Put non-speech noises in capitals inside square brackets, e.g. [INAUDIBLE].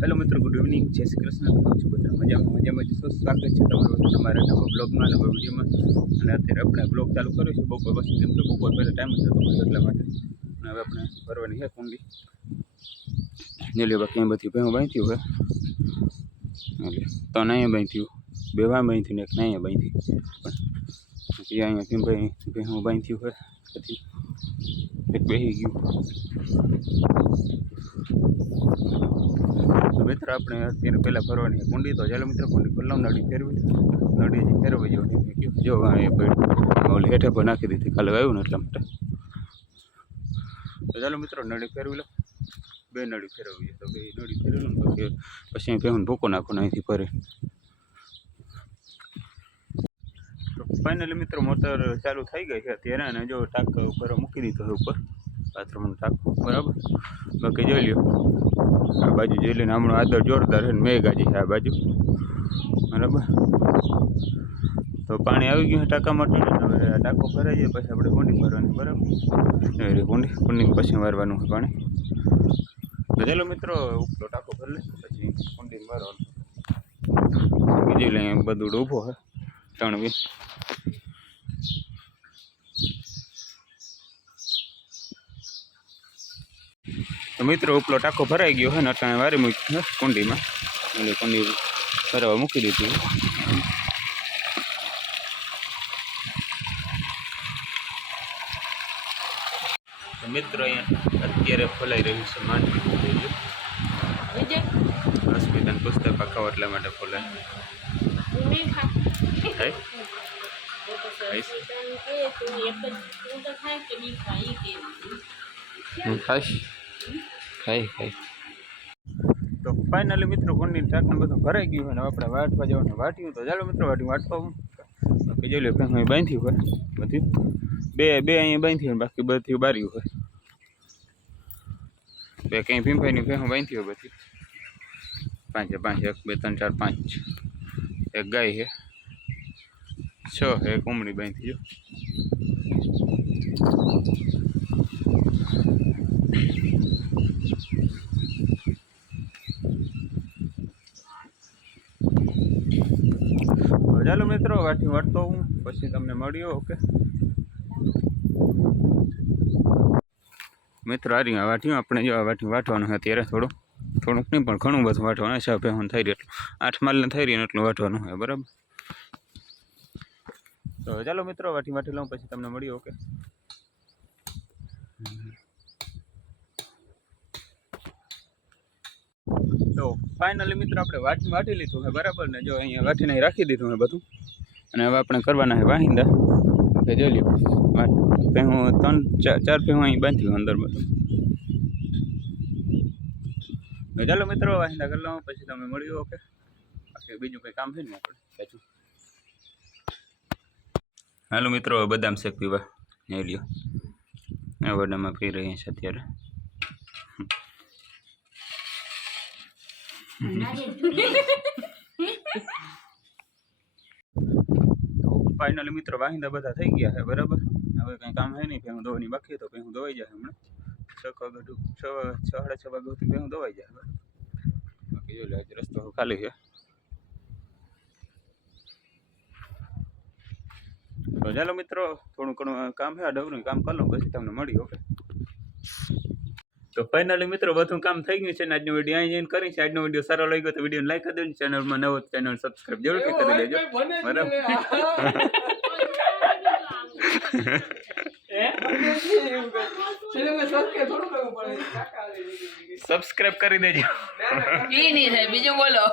Hello મિત્રો. Good evening જય શ્રી કૃષ્ણ. તો પાછું બધા? મજામાં? મજામાં જશો સ્વાગત છે તમારું તમારા નવા બ્લોગમાં નવા વિડીયોમાં. અને અત્યારે આપણે બ્લોગ ચાલુ કર્યો છે. બપોર પછી કેમ તો બપોર પહેલાં ટાઈમ જ હતો એટલા માટે. અને હવે આપણે ભરવાની છે કુંડી. જેલી બાકી બધી ભાઈ બાંધ્યું હવે એટલે ત્રણ અહીંયા બાંધ્યું. બે વા બાંધ્યું ને એક અહીંયા બાંધી. પણ પછી અહીંયા ભીમભાઈ ભેહું બાંધ્યું હોય, પછી એક બેસી ગયું. મિત્ર, આપણે અત્યારે પહેલાં ભરવાની કુંડી તો ચાલો મિત્ર કુંડી ખુલ્લામ નડી ફેરવી નડી હજી ફેરવી જવાની કીધું જો એ ઓલી હેઠે પણ નાખી દીધી, કાલે આવ્યું ને એટલા માટે. તો ચાલો મિત્રો નડી ફેરવી લો બે નડી ફેરવી તો બે નડી ફેરવી લો પછી ભેહું ભૂકો નાખો અહીંથી ફરે ફાઇનલી મિત્રો મોટર ચાલુ થઈ ગઈ છે અત્યારે અને જો ટાંક ઉપર મૂકી દીધો છે ઉપર. બાથરૂમનું ટાંકું, બરાબર? બાકી જોઈ લ્યો. આ બાજુ જોઈ લઈને હમણાં આદર જોરદાર છે મેઘાજી છે આ બાજુ. બરાબર? તો પાણી આવી ગયું ટાંકા માટે હવે આ ટાંકો ભરાઈ જાય, પછી આપણે કુંડી ભરવાની, બરાબર? કુંડી કુંડી પછી મારવાનું પાણી. તો ચાલો મિત્રો, ઉપલો ટાંકો ભરી લે પછી કુંડી મારવાનું. બીજી લઈ બધું ઊભો છે. વીસ તો મિત્રો ઉપલો ટાંકો ભરાઈ ગયો હોય ને અટાણે વારી મૂકી છે કુંડીમાં. એટલે કુંડી ભરાવા મૂકી દીધી મિત્રો અહીંયા અત્યારે ખોલાઈ રહ્યું છે માંડવી હોસ્પિટલ પુસ્તક ખાવા એટલા માટે ખોલાય થાય ખાઈશ હું ખાઈશ. ખાઈ ખાઈ તો ફાઇનલી મિત્રો કુંડી ટાંકને બધું ભરાઈ ગયું અને આપણે વાટવા જવાનું વાટ્યું તો ચાલો મિત્રો, વાટ્યું વાટવા બાકી જોઈ લો કંઈ બાંધ્યું હોય બધું. બે બે અહીંયા બાંધ્યું બાકી બધી બાર્યું હોય. બે કંઈ ભીમભાઈની ભેહું બાંધી હોય બધી. પાંચે, પાંચ, એક, બે, ત્રણ, ચાર, પાંચ. એક ગાય છે. છ એક ઉમડી બાંધી જો ચાલો મિત્રો વાટી વાટતો હું, પછી તમને મળ્યો ઓકે? મિત્રો, આ વાટ્યું આપણે જો આ વાટી વાટવાનું અત્યારે થોડું. થોડુંક નહીં, પણ ઘણું બધું વાટવાનું છે ભેહું થઈ રહ્યું એટલું. આઠ માલને થઈ રહ્યું એટલું વાટવાનું હોય, બરાબર? તો ચાલો મિત્રો, વાટી વાટી લઉં પછી તમને મળ્યો ઓકે? તો ફાઇનલી મિત્રો, આપણે વાટી વાટી લીધું છે, બરાબર ને? જો અહીંયા વાટીને રાખી દીધું છે બધું. અને હવે આપણે કરવાના છે વાહિંદા. જોઈ લ્યો હું ત્રણ, ચાર ચાર ભેહું અહીં બાંધ્યું અંદર બધું. ચાલો મિત્રો વાંચતા કરી લઉં પછી તમે મળ્યું ઓકે? બાકી બીજું કંઈ કામ છે ને આપણે? પાછું હાલો મિત્રો બદામ શેક પીવા નહીં લ્યો. વડામાં પી રહ્યા છે અત્યારે. ફાઇનલી મિત્રો વાહિંદા બધા થઈ ગયા છે, બરાબર? હવે કંઈ કામ છે નહીં હું ધોવાની બાકી તો હું ધોવાઈ જાય હમણાં. છ વાગ્યા છ છ સાડા છ વાગ્યા સુધી ભેહું દવાઈ જાય. બાકી જો લે રસ્તો ખાલી છે. તો ચાલો મિત્રો થોડું ઘણું કામ છે આ ડબરું કામ કરી લઉં પછી તમને મળી ઓકે? તો ફાઇનલી મિત્રો બધું કામ થઈ ગયું છે ને આજનો વીડિયો અહીં જઈને કરી છે આજનો વીડિયો સારો લાગ્યો તો વીડિયો લાઈક કરી દેજો ચેનલમાં નવો ચેનલ સબસ્ક્રાઇબ જરૂરથી કરી દેજો. બરાબર? [LAUGHS] [LAUGHS] સબસ્ક્રાઇબ કરી દેજો. ઈ નહીં થાય બીજું બોલો.